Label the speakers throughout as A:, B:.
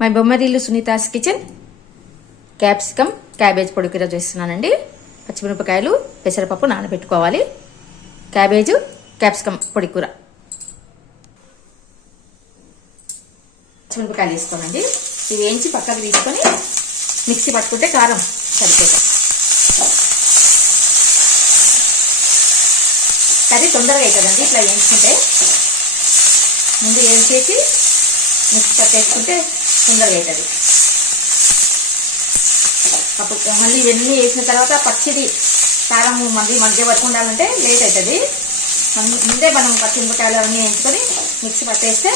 A: My Bommarillu Sunitha's kitchen. Capsicum cabbage పొడి కూర చేస్తున్నానండి. పచ్చిమిరపకాయలు పెసరపప్పు నానబెట్టుకోవాలి. క్యాబేజ్ క్యాప్సికమ్ పొడి కూర. పచ్చిమిరపకాయలు వేసుకోనండి. ఇవి వేయించి పక్కకు తీసుకొని మిక్సీ పట్టుకుంటే కారం సరిపోతాం కర్రీ తొందరగా అవుతుందండి ఇట్లా వేయించుకుంటే. ముందు వేసేసి మిక్సీ పట్టేసుకుంటే తొందరగా అవుతుంది అప్పుడు మళ్ళీ ఇవన్నీ వేసిన తర్వాత పచ్చిది కారం మళ్ళీ మధ్య వరకు ఉండాలంటే లేట్ అవుతుంది ముందే మనం పచ్చిమిరపకాయలు అవన్నీ వేయించుకొని మిక్సీ పట్టేస్తే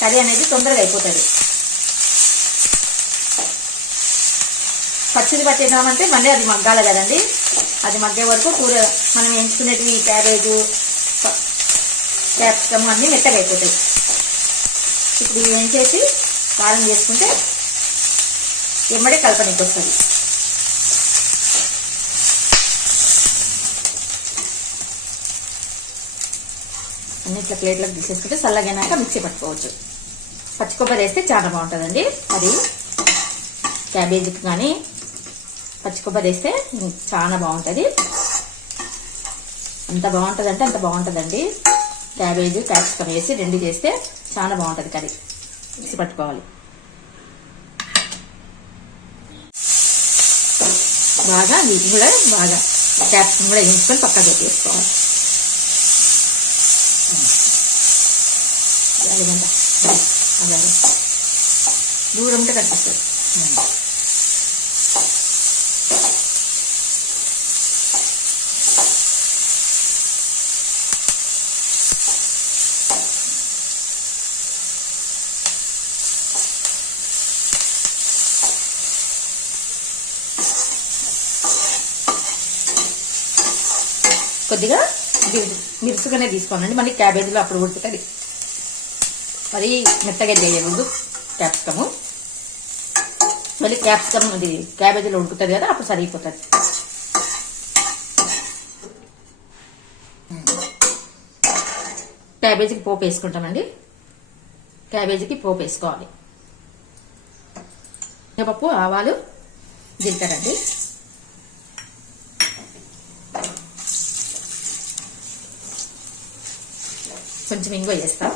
A: కర్రీ అనేది తొందరగా అయిపోతుంది పచ్చిది పట్టేద్దామంటే మళ్ళీ అది మగ్గాలి కదండి. అది మగ్గే వరకు కూర మనం వేయించుకునేటివి క్యాబేజు క్యాప్సికమ్ అన్నీ మెత్తగా అయిపోతాయి ఇప్పుడు ఇవి ఏం చేసి కారం చేసుకుంటే ఎమ్మడే కలపనికి వస్తుంది. అన్నిట్ల ప్లేట్లకు తీసేసుకుంటే చల్లగైనాక మిక్సీ పట్టుకోవచ్చు. పచ్చి కొబ్బరి వేస్తే చాలా బాగుంటుందండి. అది క్యాబేజీకి కానీ పచ్చి కొబ్బరి వేస్తే చాలా బాగుంటుంది. ఎంత బాగుంటుంది అంటే అంత బాగుంటుందండి. క్యాబేజీ క్యాప్సికమ్ వేసి రెండు చేస్తే చాలా బాగుంటుంది కర్రీ. మిక్సీ పట్టుకోవాలి. బాగా వీటి కూడా బాగా క్యాప్సికమ్ కూడా వేయించుకొని పక్కకు పెట్టేసుకోవాలి. అలాగే దూరం ఉంటే కనిపిస్తుంది కొద్దిగా మిరుసుగానే తీసుకోనండి. మళ్ళీ క్యాబేజీలో అప్పుడు ఉడుకుతుంది. మరి మెత్తగా చేయకూడదు క్యాప్సికము. మళ్ళీ క్యాప్సికమ్ అది క్యాబేజీలో ఉడుకుతుంది కదా అప్పుడు సరిగిపోతుంది. క్యాబేజీకి పోపు వేసుకుంటామండి. క్యాబేజీకి పోపు వేసుకోవాలి. పప్పు ఆవాలు జీలకర్ర అండి. కొంచెం ఇంగో వేస్తా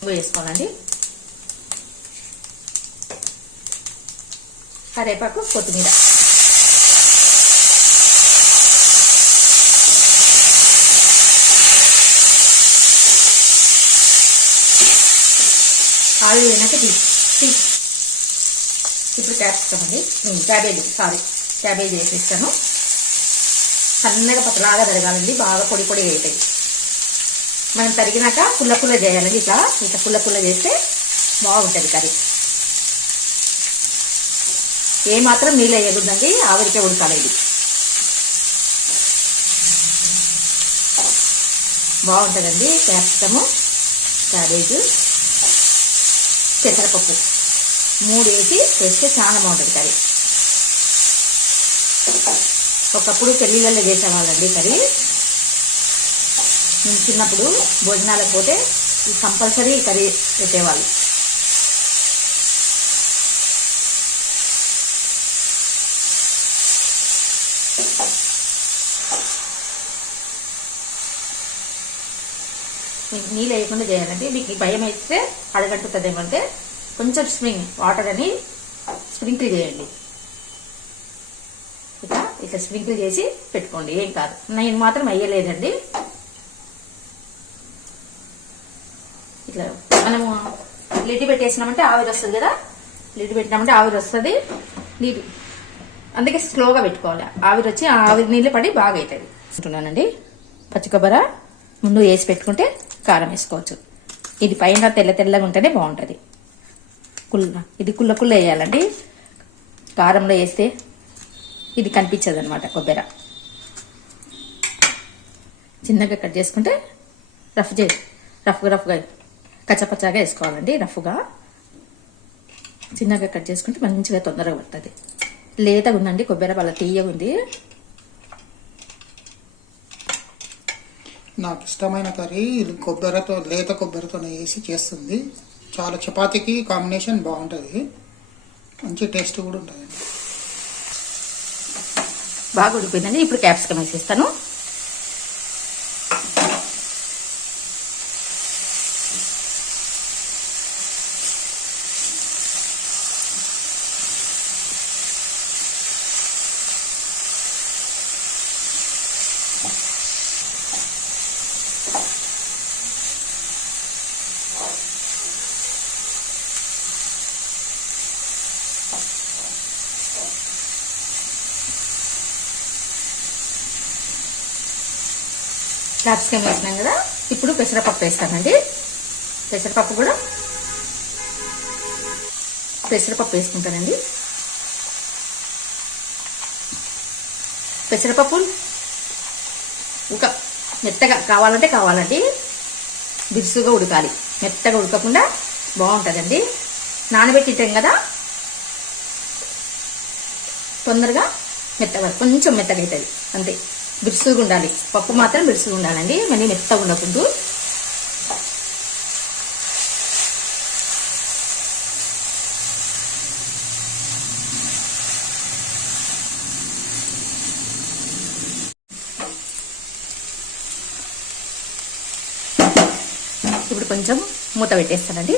A: ఇంగో వేసుకోవాలండి కరేపాకు కొత్తిమీర. ఆలు వేనాక తీసి ఇప్పుడు క్యాప్సికమ్ అండి క్యాబేజీ సారీ క్యాబేజీ వేసేస్తాను. సన్నగా పతలాగా తరగాలండి బాగా పొడి పొడి అవుతాయి మనం తరిగినాక పుల్ల పుల్ల చేయాలండి ఇట్లా ఇట్లా పుల్ల పుల్ల చేస్తే బాగుంటుంది కర్రీ. ఏ మాత్రం నీళ్ళు వేయకూడదండి ఆవిరికే ఉడకాలి ఇది. బాగుంటుందండి క్యాప్సికము క్యాబేజు పెసరపప్పు మూడు వేసి చేస్తే చాలా బాగుంటుంది కర్రీ. ఒకప్పుడు పెళ్ళిళ్ళల్లో చేసేవాళ్ళండి కర్రీ. నేను చిన్నప్పుడు భోజనాలకు పోతే ఈ కంపల్సరీ కర్రీ పెట్టేవాళ్ళు. మీకు నీళ్ళు వేయకుండా చేయాలంటే మీకు భయం అయితే అడగట్టుతుంది ఏమంటే కొంచెం స్ప్రింగ్ వాటర్ అని స్ప్రింకిల్ చేయండి. ఇట్లా ఇట్లా స్ప్రింకిల్ చేసి పెట్టుకోండి. ఏం కాదు. నేను మాత్రం అయ్యలేదండి ఇట్లా మనము లిడ్ పెట్టేసినామంటే ఆవిరి వస్తుంది కదా? లిడ్ పెట్టినామంటే ఆవిరి వస్తుంది. నీరు. అందుకే స్లోగా పెట్టుకోవాలి. ఆవిరి వచ్చి ఆవిరి నీళ్ళు పడి బాగా అవుతుంది. అంటున్నానండి పచ్చి కొబ్బరి ముందు వేసి పెట్టుకుంటే కారం వేసుకోవచ్చు. ఇది పైన తెల్ల తెల్లగా ఉంటేనే బాగుంటుంది. కుల్ల ఇది కుల్ల కుల్ల వేయాలండి. కారంలో వేస్తే ఇది కనిపించదు అనమాట కొబ్బరి. చిన్నగా కట్ చేసుకుంటే రఫ్ చే రఫ్గా రఫ్గా కచ్చపచ్చగా వేసుకోవాలండి రఫ్గా. చిన్నగా కట్ చేసుకుంటే మంచిగా తొందరగా పడుతుంది లేతగా ఉందండి కొబ్బరి వాళ్ళ తీయగా ఉంది.
B: నాకు ఇష్టమైన కర్రీ ఇది కొబ్బరితో లేత కొబ్బరితో వేసి చేస్తుంది. చాలా చపాతీకి కాంబినేషన్ బాగుంటుంది. మంచి టేస్ట్ కూడా ఉంటుంది.
A: బాగా ఉడిపోయిందండి ఇప్పుడు క్యాప్సికమ్ వేసేస్తాను. క్యాప్సికమ్ వేసినాం కదా ఇప్పుడు పెసరపప్పు వేస్తానండి పెసరపప్పు కూడా పెసరపప్పు వేసుకుంటానండి. పెసరపప్పు ఇంకా మెత్తగా కావాలంటే కావాలండి. బిరుసుగా ఉడకాలి. మెత్తగా ఉడకకుండా బాగుంటుందండి. నానబెట్టింటాం కదా? తొందరగా మెత్తగా కొంచెం మెత్తగా అవుతుంది. అంతే. బిరుసుగా ఉండాలి. పప్పు మాత్రం బిరుసుగా ఉండాలండి. మళ్ళీ మెత్తగా ఉండకూడదు ఇప్పుడు కొంచెం మూత పెట్టేస్తానండి.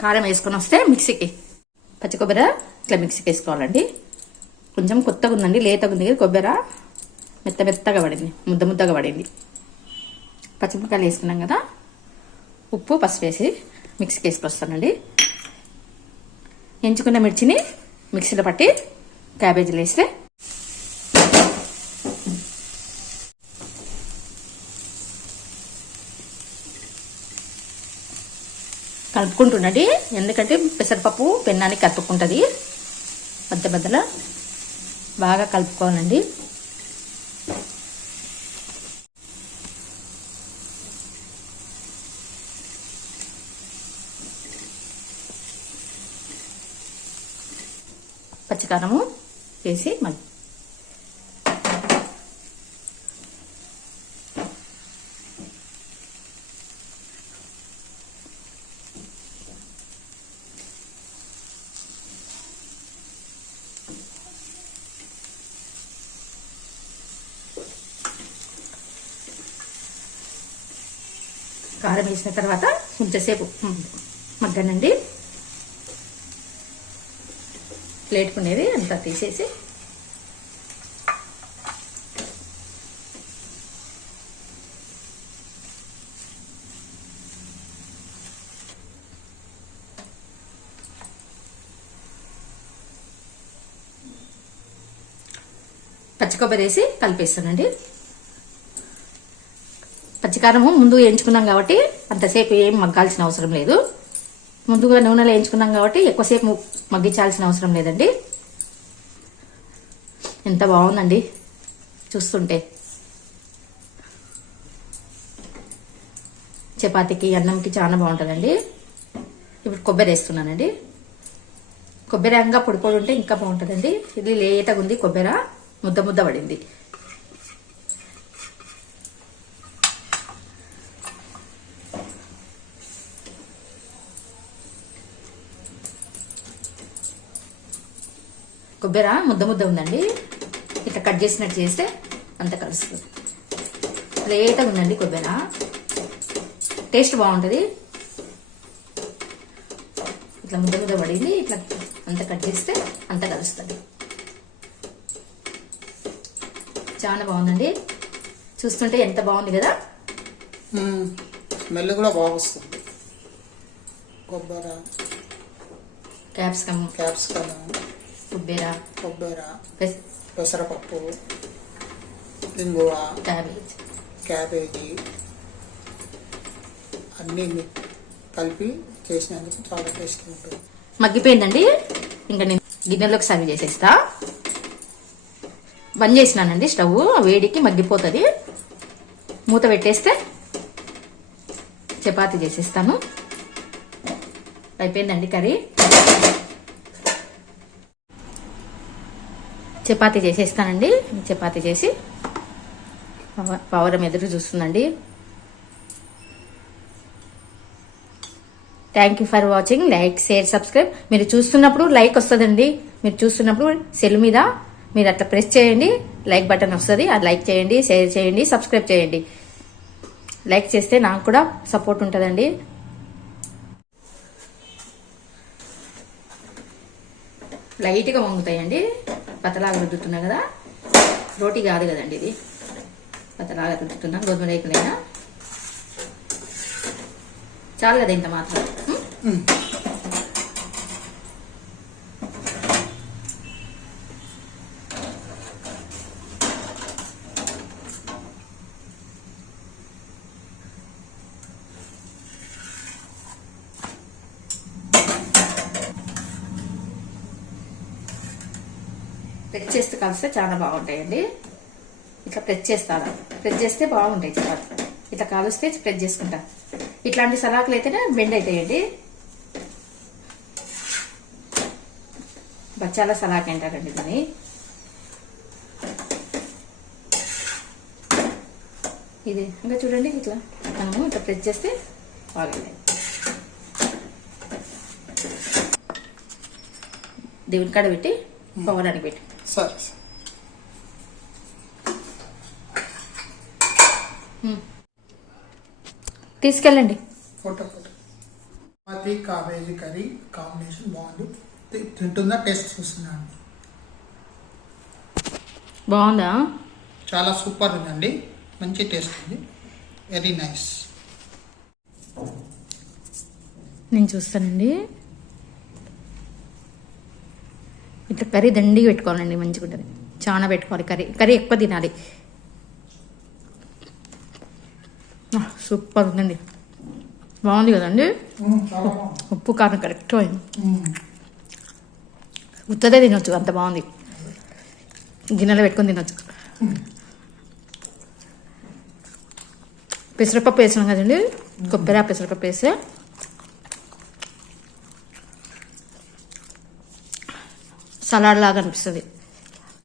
A: కారం వేసుకొని వస్తే మిక్సీకి పచ్చి కొబ్బరి ఇట్లా మిక్సీకి వేసుకోవాలండి. కొంచెం కొత్తగా ఉందండి లేతగా ఉంది కదా కొబ్బరి. మెత్త మెత్తగా పడింది ముద్ద ముద్దగా పడింది. పచ్చిమిరపకాయలు వేసుకున్నాం కదా. ఉప్పు పసుపు వేసి మిక్సీకి వేసుకొస్తానండి. ఎంచుకున్న మిర్చిని మిక్సీలో పట్టి క్యాబేజీలు వేస్తే కలుపుకుంటుండండి. ఎందుకంటే పెసరపప్పు పెన్నానికి కలుపుకుంటుంది. మధ్య మధ్యలో బాగా కలుపుకోవాలండి. పచ్చికారము వేసి మళ్ళీ కారం వేసిన తర్వాత కొంచెంసేపు మగ్గనండి. ప్లేట్కునేది అంతా తీసేసి పచ్చి కొబ్బరి వేసి కలిపేస్తానండి. పచ్చికారము ముందు వేయించుకున్నాం కాబట్టి అంతసేపు ఏం మగ్గాల్సిన అవసరం లేదు. ముందుగా నూనెలో వేయించుకున్నాం కాబట్టి ఎక్కువసేపు మగ్గించాల్సిన అవసరం లేదండి. ఎంత బాగుందండి. చూస్తుంటే. చపాతీకి అన్నంకి చాలా బాగుంటుందండి. ఇప్పుడు కొబ్బరి వేస్తున్నానండి. కొబ్బరి అంగా పొడి పొడి ఉంటే ఇంకా బాగుంటుందండి. ఇది లేతగా ఉంది కొబ్బరి ముద్ద ముద్ద పడింది. కొబ్బరి ముద్ద ముద్ద ఉందండి. ఇట్లా కట్ చేసినట్టు చేస్తే అంత కలుస్తుంది. లేతగా ఉందండి కొబ్బరి టేస్ట్ బాగుంటుంది. ఇట్లా ముద్ద ముద్ద పడింది ఇట్లా అంత కట్ చేస్తే అంత కలుస్తుంది. చాలా బాగుందండి. చూస్తుంటే ఎంత బాగుంది కదా.
B: స్మెల్ కూడా బాగా వస్తుంది. కొబ్బరి
A: క్యాప్సికమ్.
B: క్యాప్సికమ్.
A: కొబ్బరి.
B: కొబ్బరి
A: పెస్-
B: పెసరపప్పు ఇంగువ
A: క్యాబేజ్.
B: క్యాబేజీ. అన్నీ కలిపి చేసినందుకు చాలా టేస్టీ ఉంటుంది.
A: మగ్గిపోయిందండి? ఇంకా నేను గిన్నెలోకి సర్వ్ చేసేస్తా. బంద్ చేసినానండి స్టవ్. వేడికి మగ్గిపోతుంది. మూత పెట్టేస్తే చపాతీ చేసేస్తాను. అయిపోయిందండి కర్రీ. చపాతీ చేసేస్తానండి. చపాతీ చేసి పవరం ఎదురు చూస్తుందండి. Thank you for watching like share subscribe మీరు చూస్తున్నప్పుడు లైక్ వస్తుందండి. మీరు చూస్తున్నప్పుడు సెల్ మీద మీరు అట్లా ప్రెస్ చేయండి. లైక్ బటన్ వస్తుంది. అది లైక్ చేయండి షేర్ చేయండి సబ్స్క్రైబ్ చేయండి. లైక్ చేస్తే నాకు కూడా సపోర్ట్ ఉంటుందండి. లైట్గా వంగుతాయండి. పతలాగా రుద్దుతున్నా కదా. రోటీ కాదు కదండి ఇది. పతలాగా రుద్దుతున్నా. గోధుమ రేకులైనా. చాలు కదా ఇంత మాత్రం. ప్రెస్ చేస్తే కలిస్తే చాలా బాగుంటాయండి. ఇట్లా ప్రెస్ చేస్తాను. ప్రెస్ చేస్తే బాగుంటాయి చాలా. ఇట్లా కాలుస్తే ప్రెస్ చేసుకుంటా. ఇట్లాంటి సలాకులు అయితేనే బెండ్ అవుతాయండి బచ్చాల సలాక్ అంటారండి దాన్ని. ఇది ఇంకా చూడండి ఇట్లా. మనము ఇట్లా ప్రెస్ చేస్తే బాగుంది దేవుని కాడ పెట్టి పవరానికి పెట్టి.
B: సరే సరే.
A: తీసుకెళ్ళండి.
B: Photo photo. Chapati cabbage curry combination బాగుంది. తింటుందా టేస్ట్ చూస్తున్నాను
A: బాగుందా?
B: చాలా సూపర్ ఉందండి. మంచి టేస్ట్ ఉంది. Very nice.
A: నేను చూస్తానండి. ఇట్లా కర్రీ దండిగా పెట్టుకోవాలండి మంచిగా ఉంటుంది చాలా పెట్టుకోవాలి కర్రీ. కర్రీ ఎక్కువ తినాలి. సూపర్ ఉందండి. బాగుంది కదండి? ఉప్పు కారం కరెక్ట్ అయింది. ఉత్తదే తినొచ్చు అంత బాగుంది. గిన్నెలో పెట్టుకొని తినొచ్చు. పెసరపప్పు వేసినాం కదండి? కొబ్బరి పెసరపప్పు వేస్తే సలాడ్ లాగా అనిపిస్తుంది.